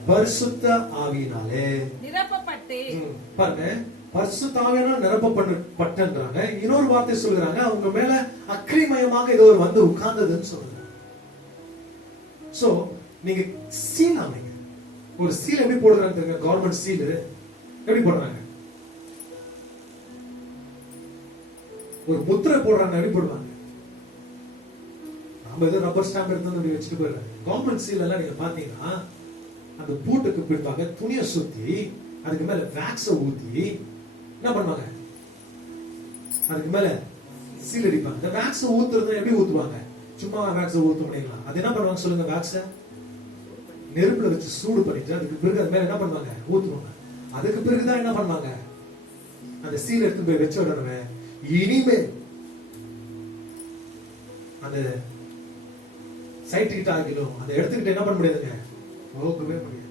பரிசுத்த ஆவியினாலே நிரப்பப்பட்டு. பாருங்க, பரிசுத்த ஆவியினால நிரப்பப்பட்டன்றாங்க. இன்னொரு வார்த்தை சொல்றாங்க, அவங்க மேல அக்கினிமயமாக ஏதோ ஒரு வந்து உட்கார்ந்ததுன்னு சொல்றாங்க. சோ நீங்க சீல் அமைங்க. ஒரு சீல் எப்படி போடுறாங்க? கவர்மெண்ட் சீல் எப்படி போடுறாங்க? ஒரு முத்திரை போடுறாங்க, எப்படி போடுவாங்க? நம்ம ஏதோ ரப்பர் ஸ்டாம்ப் எடுத்து அப்படி வச்சுட்டு போயிடுறாங்க. கவர்மெண்ட் சீல் எல்லாம் நீங்க பாத்தீங்கன்னா அந்த பூட்டுக்கு பின்பாக துணியை சுத்தி அதுக்கு மேல வேக்ஸ ஊத்தி என்ன பண்ணுவாங்க? அதுக்கு மேல சீல் அடிப்பாங்க. இந்த வேக்ஸ ஊத்துறது எப்படி ஊத்துவாங்க? சும்மா வேக்ஸ ஊத்த முடியலாம். அது என்ன பண்ணுவாங்க சொல்லுங்க? வேக்ஸ நெருப்புல வச்சு சூடு பண்ணிட்டு அதுக்கு பிறகு அது மேல என்ன பண்ணுவாங்க? ஊத்துவாங்க. அதுக்கு பிறகுதான் என்ன பண்ணுவாங்க? அந்த சீல் எடுத்து போய் வச்ச உடனே இனிமே அந்த சைட் கிட்ட ஆகிலும் அந்த எடுத்துக்கிட்டு என்ன பண்ண முடியாதுங்க? போகவே முடியாது.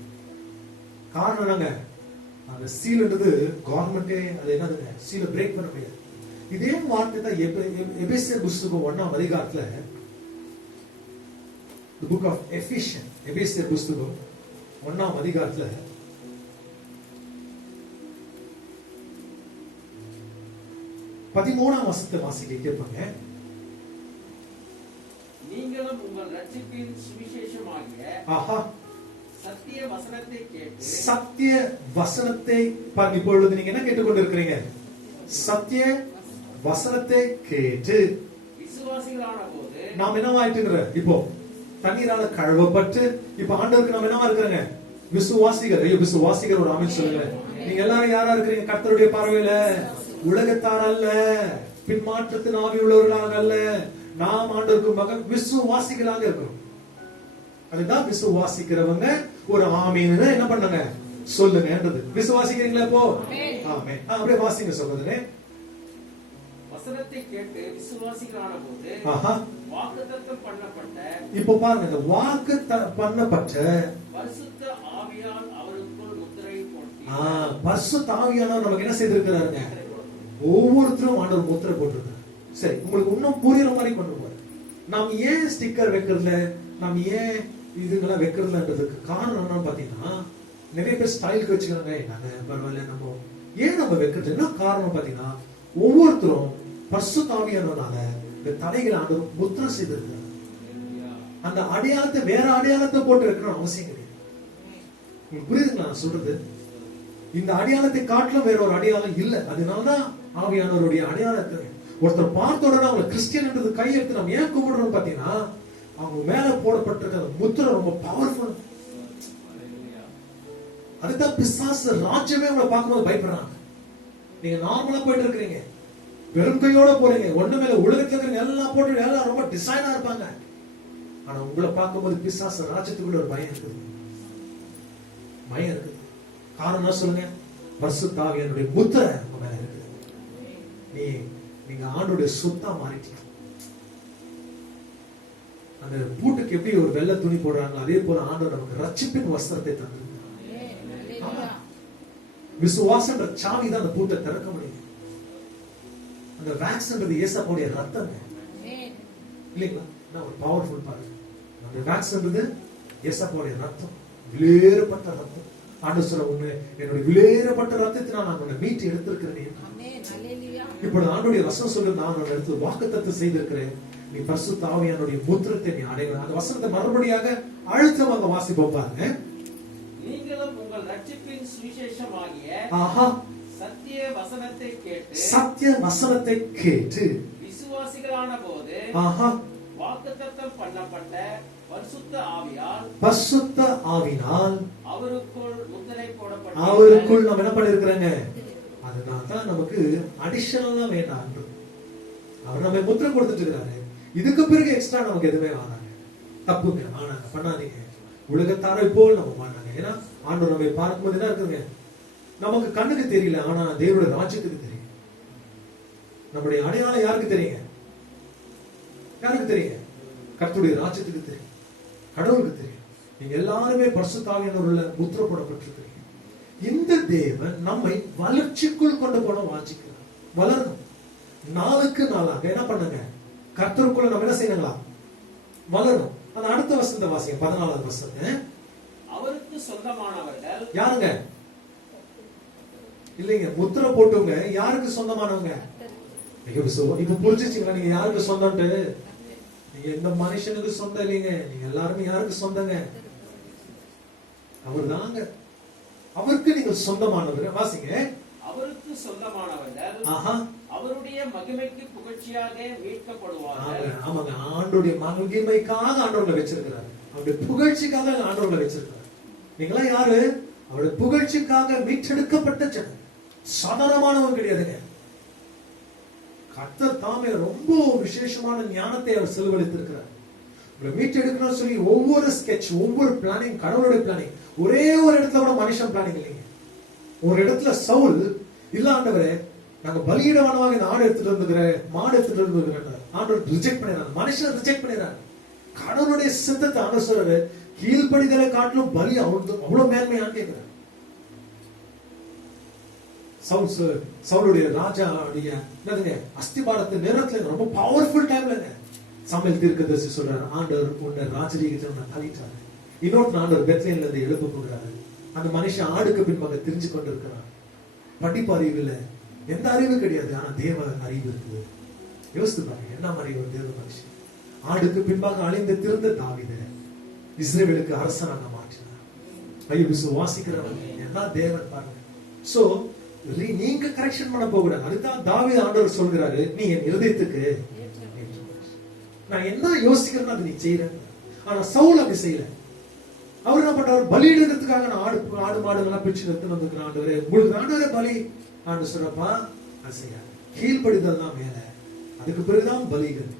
காரணம் என்னங்க? அந்த சீல்ன்றது கவர்மெண்டே அது என்னதுங்க? சீலை பிரேக் பண்ண முடியாது. இதே வார்த்தை தான் எபேசியர் புஸ்தகம் 1ஆம் அதிகாரத்துல, the book of Ephesians, எபேசியர் புஸ்தகம் 1ஆம் அதிகாரத்துல 13ஆம் வசனத்தை வாசிக்க கேட்பாங்க. நீங்களும் உங்கள் ரட்சிப்பின் சுவிசேஷமாகிய சத்திய வசனத்தை கேட்டு. சத்திய வசனத்தை பாருங்க. இப்பொழுது நீங்க என்ன கேட்டுக்கொண்டிருக்கிறீங்க? சத்திய வசனத்தை கேட்டு விசுவாசிகளான போது நாம் என்னவாயிட்டு? இப்போ தண்ணீரால கழுவப்பட்டு இப்ப ஆண்டவருக்கு நாம் என்னவா இருக்கிறாங்க? விசுவாசிகள். ஐயோ விசுவாசிகள் ஒரு ஆமென் சொல்லுங்க. நீங்க எல்லாரும் யாரா இருக்கிறீங்க? கர்த்தருடைய பார்வையில உலகத்தார் அல்ல, பின்மாற்றத்தின் ஆவி உள்ளவர்களாக அல்ல, நாம் ஆண்டவருக்கு மகன் விசுவாசிகளாக இருக்கிறோம். அதுதான் விசுவாசிக்கிறவங்க ஒரு ஆமீன்னு என்ன பண்ணுங்க? சொல்லுங்கன்றது. விசுவாசிக்கிறீங்களா இப்போ? ஆமென். அப்படியே வாசிங்க சகோதரனே. வசனத்தை கேட்டு விசுவாசிகளான போது வாக்குத்தத்தம் பண்ணப்பட்ட. இப்போ பாருங்க, இந்த வாக்கு பண்ணப்பட்ட பரிசுத்த ஆவியால் அவருக்குள் முத்திரை போட்டார். பரிசுத்த ஆவியானவர் நமக்கு என்ன செய்திருக்கிறாருங்க? ஒவ்வொருத்தரும் ஆண்டவர் முத்திரை போட்டிருக்காரு. சரி, உங்களுக்கு இன்னும் புரியுற மாதிரி கொண்டு போற. நாம் ஏன் ஸ்டிக்கர் வைக்கிறதுல, நாம் ஏன் இதுங்கெல்லாம் வைக்கிறதுலன்றதுக்கு காரணம் என்னன்னு பாத்தீங்கன்னா, நிறைய பேர் ஸ்டைலுக்கு வச்சுக்கிறாங்க. நாங்க பரவாயில்ல, நம்ம ஏன் நம்ம வைக்கிறது என்ன காரணம் பாத்தீங்கன்னா, ஒவ்வொருத்தரும் பரிசுத்த ஆவியானவரால இந்த தடைகளை ஆண்டவர் முத்திரை செய்திருக்கிறார். அந்த அடையாளத்தை வேற அடையாளத்தை போட்டு வைக்கணும் அவசியம் கிடையாது. உங்களுக்கு புரியுதுங்களா நான் சொல்றது? இந்த அடையாளத்தை காட்டிலும் வேற ஒரு அடையாளம் இல்ல. அதனாலதான் ஆவியானவருடைய அடையாளத்தை ஒருத்தர் பார்த்த உடனே அவங்க கிறிஸ்டியன்ன்றது கையெடுத்து நம்ம ஏன் கும்பிடுறோம் பாத்தீங்கன்னா, அவங்க மேல போடப்பட்டிருக்க அந்த முத்திரை ரொம்ப பவர்ஃபுல். அதுதான் பிசாசு ராஜ்யமே உங்களை பார்க்கும்போது பயப்படுறாங்க. நீங்க நார்மலா போயிட்டு இருக்கிறீங்க, வெறும் கையோட போறீங்க, ஒண்ணு மேல உலகத்துல இருக்கிற எல்லாம் போட்டு எல்லாம் ரொம்ப டிசைனா இருப்பாங்க. ஆனா உங்களை பார்க்கும்போது பிசாசு ராஜ்யத்துக்குள்ள ஒரு பயம் இருக்குது. பயம் இருக்குது. காரணம் சொல்லுங்க? பரிசுத்த ஆவியானவருடைய முத்திரை உங்க மேல இருக்குது. நீங்க ஆண்டோடைய சொத்தா மாறிட்டீங்க. அந்த பூட்டுக்கு எப்படி ஒரு வெள்ளை துணி போடுறாங்க, அதே போல ஆண்டவர் நமக்கு ரட்சிப்பின் வஸ்திரத்தை தந்திருக்கிறார். விசுவாசன்ற சாவி தான் அந்த பூட்டை திறக்க முடியும். அந்த வேக்ஸ்ன்றது இயேசுவுடைய ரத்தம். இல்லைங்களா? நான் ஒரு பவர்ஃபுல் பாருங்க. நம்முடைய வேக்ஸ்ன்றது இயேசுவோட ரத்தம், விலையேறப்பட்ட ரத்தம். ஆண்டவர் சொல்ற உன்னை என்னுடைய விலையேறப்பட்ட ரத்தத்தினால் நான் உன்னை மீட்டு எடுத்திருக்கிறேன். இப்பொழுது ஆண்டவருடைய வசனம் சொல்றது, நான் உன்னை எடுத்து வாக்குத்தத்தம் செய்திருக்கிறேன், நீ பரிசுத்த ஆவியானுடைய முத்திரத்தை நீ அடைவாய். அந்த வசனத்தை மறுபடியாக அழுத்தமாக வாசிப்போம் பாருங்க. நீங்களும் உங்கள் ரட்சிப்பின் சுவிசேஷமாகிய சத்திய வசனத்தை கேட்டு விசுவாசிகளான போது வாக்குத்தத்தம் பண்ணப்பட்ட பரிசுத்த ஆவியால் அவருக்குள் முத்திரை போடப்பட்ட அவருக்குள் நம்ம என்ன பண்ணிருக்கிறோங்க. அதனால்தான் நமக்கு அடிஷனலா வேண்டாம். அவர் நம்ம முத்திரை கொடுத்துட்டு இருக்கிறாரு. இதுக்கு பிறகு எக்ஸ்ட்ரா நமக்கு எதுவுமே வேணாங்க. தப்புங்க, ஆனாங்க, பண்ணாதீங்க. உலகத்தாரை போல் நம்ம பண்ணாங்க. ஏன்னா ஆண்டவர் நம்ம பார்க்கும்போது என்ன இருக்குங்க, நமக்கு கண்ணுக்கு தெரியல, ஆனா தேவனுடைய ராஜ்யத்துக்கு தெரியும். நம்முடைய அடையாளம் யாருக்கு தெரியுங்க? யாருக்கு தெரியுங்க? கர்த்தருடைய ராஜ்யத்துக்கு தெரியும், கடவுளுக்கு தெரியும். நீங்க எல்லாருமே பரிசுத்த ஆவியானவருள்ள முத்திரை போடப்பட்டிருக்கிறீங்க. இந்த தேவன் நம்மை வளர்ச்சிக்குள் கொண்டு போன வாஞ்சிக்கிறார். வளரணும். நாளுக்கு நாளாக என்ன பண்ணுங்க, கர்த்தருக்குள்ள நம்ம என்ன செய்யணுங்களா, வளரணும். அந்த அடுத்த வசனத்தை வாசிங்க, 14வது வசனத்தை. அவருக்கு சொந்தமானவர்கள் யாருங்க? இல்லைங்க, முத்திரை போட்டவங்க யாருக்கு சொந்தமானவங்க? இப்ப புரிஞ்சிச்சுங்களா நீங்க யாருக்கு சொந்தம்ட்டு? நீங்க எந்த மனுஷனுக்கு சொந்தம் இல்லைங்க, நீங்க எல்லாருமே யாருக்கு சொந்தங்க? அவர் தாங்க. அவருக்கு நீங்கள் சொந்தமானவர். வாசிங்க. அவருக்கு சொந்தமானவர்கள் அவருடைய மகிமைக்கு புகழ்ச்சியாக மீட்கப்படுவார்கள். ஆமாங்க, ஆண்டவருடைய மகிமைக்காக ஆண்டவர்ல வச்சிருக்கிறார். அவருடைய புகழ்ச்சிக்காக ஆண்டவர்ல வச்சிருக்கிறார். நீங்களா யாரு? அவருடைய புகழ்ச்சிக்காக மீட்டெடுக்கப்பட்ட ஜனம். சாதாரணமானவங்க கிடையாதுங்க. கர்த்தர் தாமே ரொம்ப விசேஷமான ஞானத்தை அவர் செலவழித்திருக்கிறார். உங்களை மீட்டெடுக்கணும்னு சொல்லி ஒவ்வொரு ஸ்கெட்ச், ஒவ்வொரு பிளானிங் கடவுளுடைய பிளானிங். ஒரே ஒரு இடத்துல கூட மனுஷன் பிளானிங் இல்லைங்க. ஒரு இடத்துல சவுல் இல்லாண்டவரே, நாங்க பலியிடவனமாக இந்த ஆடு எடுத்துட்டு வந்துக்கிற, மாடு எடுத்துட்டு வந்துக்கிற ஆண்டவர் ரிஜெக்ட் பண்ணிடுறாங்க. மனுஷன் ரிஜெக்ட் பண்ணிடுறாங்க. கடவுளுடைய சித்தத்தை ஆண்டவர் சொல்றாரு, கீழ்ப்படிதலை காட்டிலும் பலி அவ்வளவு மேன்மையான்னு கேட்கிறார். சவுளுடைய ராஜாவுடைய அஸ்திபாரத்தை நேரத்துல ரொம்ப பவர்ஃபுல் டைம்லங்க சாமுவேல் தீர்க்கதரிசி சொல்றாரு, ஆண்டவர் உன்னை ராஜரீகத்தை தள்ளிட்டாரு. இன்னொரு ஆண்டவர் பெத்லேஹேம்ல இருந்து எழுப்ப போகிறாரு. அந்த மனுஷன் ஆடுக்கு பின்பாக தெரிஞ்சு கொண்டு இருக்கிறான். படிப்பு அறிவு இல்ல, எந்த அறிவு கிடையாது, ஆனா தேவ அறிவு இருக்குது. யோசித்து பாருங்க, என்ன மாதிரி ஒரு தேவ மனுஷன். ஆடுக்கு பின்பாக அழிந்து திருந்த தாவீது இஸ்ரவேலுக்கு அரசனாக மாற்றினார். ஐயோ, விசுவாசிக்கிறவன் என்ன தேவன் பாருங்க. சோ நீங்க கரெக்ஷன் பண்ண போக கூடாது. அதுதான் தாவீது ஆண்டவர் சொல்கிறாரு, நீ என் இருதயத்துக்கு நான் என்ன யோசிக்கிறேன்னு அதை நீ செய்யற. ஆனா சவுல் அப்படி செய்யல. அவர் என்ன பண்றாரு, பலியிடுறதுக்காக நான் ஆடு மாடுகள்லாம் பிடிச்சு எடுத்து வந்துருக்கிறேன். ஆண்டவரே உங்களுக்கு ஆண்டவரே பலி ஆண்டு சொல்றப்பா செய்ய கீழ்படிதல் தான் மேல, அதுக்கு பிறகுதான் பலிகள்.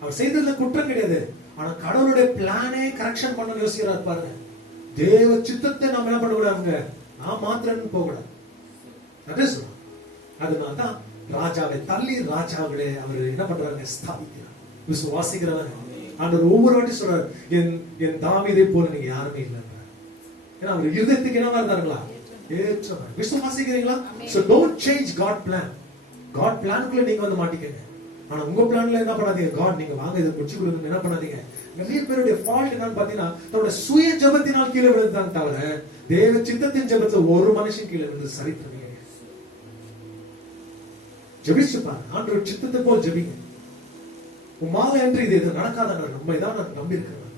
அவர் செய்ததுல குற்றம் கிடையாது, ஆனா கடவுளுடைய பிளானே கரெக்ஷன் பண்ண யோசிக்கிறார் பாருங்க. தேவ சித்தத்தை நம்ம என்ன பண்ண கூடாதுங்க, நான் மாத்திரன்னு போக கூடாது. அதனால்தான் ராஜாவை தள்ளி ராஜாவிலே அவர் என்ன பண்றாங்க, ஸ்தாபிக்கிறார். விசுவாசிக்கிறவன் ஆண்டவர் ஒவ்வொரு வாட்டி சொல்றாரு, என் தாவீதை போல நீங்க யாருமே இல்லை. ஏன்னா அவர் இருதயத்துக்கு என்னவா இருந்தாருங்களா, ஏற்றவர். விசுவாசிக்கிறீங்களா? So don't change God plan. God பிளானுக்குள்ள நீங்க வந்து மாட்டிக்கங்க. ஆனா உங்க பிளான்ல என்ன பண்ணாதீங்க, காட் நீங்க வாங்க இதை முடிச்சு கொடுங்க என்ன பண்ணாதீங்க. நிறைய பேருடைய ஃபால்ட் என்னன்னு பாத்தீங்கன்னா, தன்னோட சுய ஜபத்தினால் கீழே விழுந்தாங்க தவிர தேவ சித்தத்தின் ஜபத்துல ஒரு மனுஷன் கீழே விழுந்து சரித்திரமே. ஜபிச்சு பாருங்க, ஆண்டவர் சித்தத்தை போல் ஜபிங்க. உமால என்று இது எது நடக்காத நம்ம இதான் நம்பி இருக்கிறாங்க.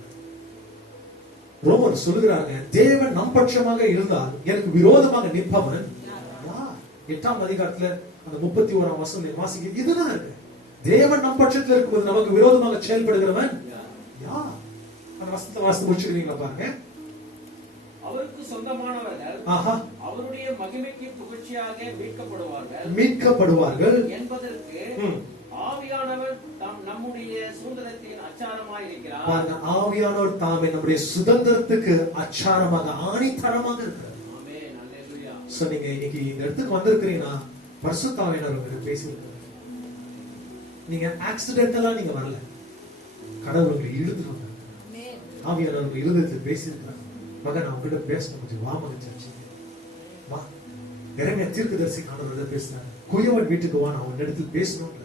ரோமர் சொல்லுகிறாங்க, தேவன் நம் பட்சமாக இருந்தால் எனக்கு விரோதமாக நிற்பவன் 8ஆம் அதிகாரத்துல அந்த 31ஆம் வசனம் வாசிக்க இதுதான் இருக்கு. தேவன் நம் பட்சத்தில் இருக்கும்போது நமக்கு விரோதமாக செயல்படுகிறவன் யார்? அந்த வசனத்தை வாசித்து முடிச்சுக்கிறீங்களா பாருங்க. அவருக்கு சொந்தமானவர்கள் அவருடைய மகிமைக்கு புகழ்ச்சியாக மீட்கப்படுவார்கள் என்பதற்கு ஆவியானவர் நம்முடைய சுதந்திரத்தின் அச்சாரமாக இருக்கிறார். பாருங்க, ஆவியானவர் தாமே நம்முடைய சுதந்திரத்துக்கு அச்சாரமாக ஆணித்தரமாக இருக்கிறார். ஆமென், அல்லேலூயா. சோ நீங்க இன்னைக்கு இந்த இடத்துக்கு வந்திருக்கிறீங்கன்னா பரிசுத்த ஆவியானவர் உங்களுக்கு பேசியிருக்கிறார். நீங்க ஆக்சிடென்டலா நீங்க வரல, கடவுள் உங்களை இழுத்துட்டு வந்தார். ஆவியானவர் உங்க இருதயத்தில் பேசியிருக்கிறார். மகன் நான் உங்ககிட்ட பேசணும், கொஞ்சம் வா மகன் சர்ச்சை வா. எரேமியா தீர்க்கதரிசி ஆண்டவர் பேசினார், குயவன் வீட்டுக்கு வா, நான் உன் இடத்துல பேசணும்.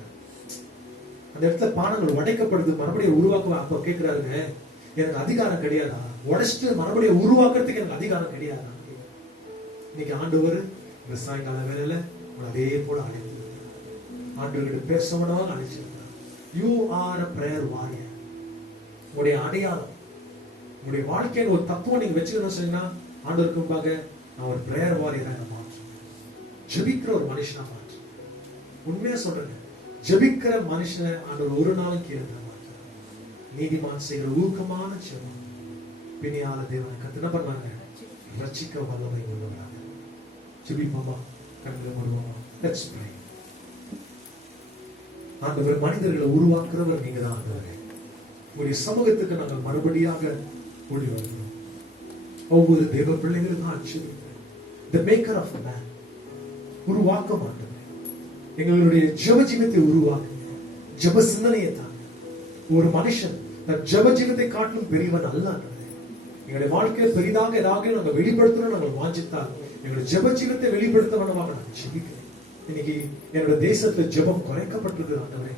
அந்த இடத்துல பானங்கள் உடைக்கப்படுது, மறுபடியும் உருவாக்க. அப்ப கேட்கிறாருங்க, எனக்கு அதிகாரம் கிடையாதா? உடைச்சிட்டு மறுபடியும் உருவாக்குறதுக்கு எனக்கு அதிகாரம் கிடையாதா? இன்னைக்கு ஆண்டவர் இந்த சாயங்கால வேலையில அதே போல அழைத்து ஆண்டவர்கிட்ட பேசவனாக அழைச்சிருக்கிறார். You are a prayer warrior. உங்களுடைய அடையாளம், உங்களுடைய வாழ்க்கையின் ஒரு தத்துவம் நீங்க வச்சுக்கணும் சொன்னீங்கன்னா, ஆண்டவருக்கு முன்பாக நான் ஒரு பிரேயர் வாரியராக மாற்றேன், ஜெபிக்கிற ஒரு மனுஷனா மாற்றேன். உண்மையா சொல்றேன், ஜெபிக்கிற மனுஷனை ஆண்டவர் ஒரு நாளும் கீழே மாற்றார். நீதிமான் செய்கிற ஊக்கமான ஜெபம் பிணியால தேவனை கத்தின பண்ணாங்க ரட்சிக்க வல்லமை உள்ளவராக. ஜெபிப்போமா, கண்களை மூடுவோமா. Let's pray. ஆண்டவர் மனிதர்களை உருவாக்குறவர் நீங்க தான் ஆண்டவரே. உங்களுடைய சமூகத்துக்கு நாங்கள் மறுபடியாக ஓடி வருகிறோம். ஒவ்வொரு தேவ பிள்ளைகளுக்கும் ஆச்சரியம். The maker of man. உருவாக்க மாட்டோம். எங்களுடைய ஜெப ஜீவத்தை உருவாக்குங்க. ஜெப சிந்தனையை தாங்க. ஒரு மனுஷன் ஜெப ஜீவத்தை காட்டிலும் பெரியவன் அல்ல. எங்களுடைய வாழ்க்கையை பெரிதாக ஏதாவது நாங்கள் வெளிப்படுத்தணும் நாங்கள் வாஞ்சித்தால் எங்களுடைய ஜெப ஜீவத்தை வெளிப்படுத்த வேண்டுமாக நான் ஜெபிக்கிறேன். இன்னைக்கு என்னோட தேசத்துல ஜெபம் குறைக்கப்பட்டிருக்கு ஆண்டவரே.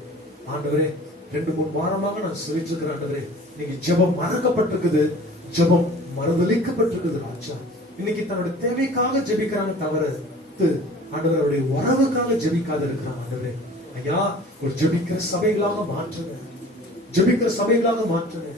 ஆண்டவரே 2-3 வாரமாக நான் சொல்லிட்டு இருக்கிறேன் ஆண்டவரே, இன்னைக்கு ஜெபம் மறக்கப்பட்டிருக்குது, ஜெபம் மறுதலிக்கப்பட்டிருக்குது ராஜா. இன்னைக்கு தன்னோட தேவைக்காக ஜெபிக்கிறாங்க தவிர ஆண்டவர் அவருடைய உறவுக்காக ஜெபிக்காத இருக்கிறாங்க ஆண்டவரே. ஐயா, ஒரு ஜெபிக்கிற சபைகளாக மாற்றுங்க, ஜெபிக்கிற சபைகளாக மாற்றுங்க.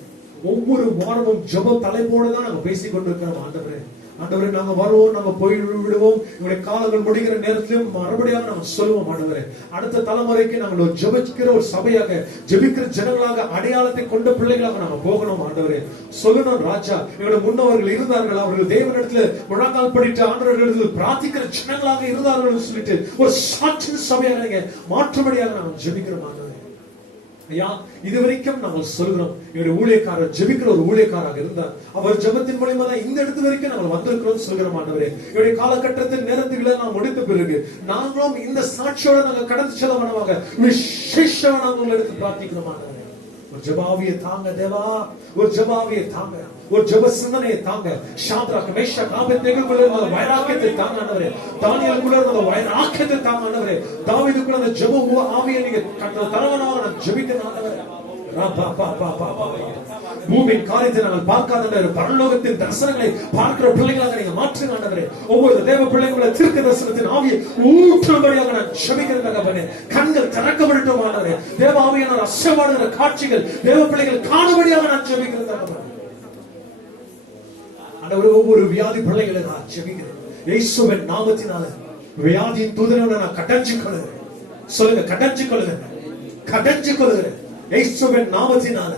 ஒவ்வொரு வாரமும் ஜெப தலைப்போடு தான் நாங்க பேசிக் கொண்டிருக்கிறோம் ஆண்டவரே. ஆண்டவரே, நாங்க வருவோம், நாங்க போய் விடுவோம், எங்களுடைய காலங்கள் முடிகிற நேரத்திலும் மறுபடியும் நாங்க சொல்லுவோம் ஆண்டவரே. அடுத்த தலைமுறைக்கு நாங்கள் ஒரு ஜெபிக்கிற ஒரு சபையாக, ஜெபிக்கிற ஜனங்களாக, அடையாளத்தை கொண்ட பிள்ளைகளாக நாங்க போகணும் ஆண்டவரே. சொல்லணும் ராஜா, எங்களுடைய முன்னவர்கள் இருந்தார்கள், அவர்கள் தேவனிடத்துல முழங்கால் படிட்டு ஆண்டவர்கள் பிரார்த்திக்கிற ஜனங்களாக இருந்தார்கள் சொல்லிட்டு ஒரு சாட்சி சபையாக நீங்க மாற்றும்படியாக நாங்கள் ஜெபிக்கிறோம் ஆண்டவரே. ஐயா, இதுவரைக்கும் நாங்கள் சொல்கிறோம், எங்களுடைய ஊழியக்காரர் ஜெபிக்கிற ஒரு ஊழியக்காராக இருந்தார், அவர் ஜெபத்தின் மூலமா தான் இந்த இடத்து வரைக்கும் நாங்கள் வந்திருக்கிறோம் சொல்கிறோம் ஆண்டவரே. என்னுடைய காலகட்டத்தின் நேரத்துகளை நாம் முடித்த பிறகு நாங்களும் இந்த சாட்சியோட நாங்கள் கடந்து செல்ல வேணாமாக விசேஷமா நாங்கள் உங்களை எடுத்து பிரார்த்திக்கிறோம் ஆண்டவரே. ஒரு ஜெபாவியை தாங்க தேவா, ஒரு ஜெபாவியை தாங்க, ஒரு ஜெப சிந்தனையை தாங்க. ஷாத்ராக் மேஷாக் ஆபேத்நேகோக்குள்ள இருந்த வைராக்கியத்தை தாங்க ஆண்டவரே. தானியேலுக்குள்ள இருந்த வைராக்கியத்தை தாங்க ஆண்டவரே. தாவீதுக்குள்ள அந்த ஜெப ஆவியை நீங்க தரவனாக நான் ஜெபிக்கிறேன் ஆண்டவரே. பூமியின் காரியத்தை நாங்கள் பார்க்காத பரலோகத்தின் தரிசனங்களை பார்க்கிற பிள்ளைகளாக நீங்க மாற்றுங்க ஆண்டவரே. ஒவ்வொரு தேவ பிள்ளைகளை தீர்க்க தரிசனத்தின் ஆவியை ஊற்றும்படியாக நான் ஜெபிக்கிறேன். கண்கள் திறக்கப்படட்டும் ஆண்டவரே. தேவ ஆவியான அசைவாடுகிற காட்சிகள் தேவ பிள்ளைகள் காணும்படியாக நான் ஜெபிக்கிறேன். ஒவ்வொரு வியாதி பிள்ளைகளை நான் ஜெபிக்கிறேன் இயேசுவின் நாமத்தினால. வியாதியின் தூதனை நான் கடைஞ்சு கொள்கிறேன். சொல்லுங்க, கடைஞ்சு கொள்கிறேன், கடைஞ்சு கொள்கிறேன் இயேசுவின் நாமத்தினால.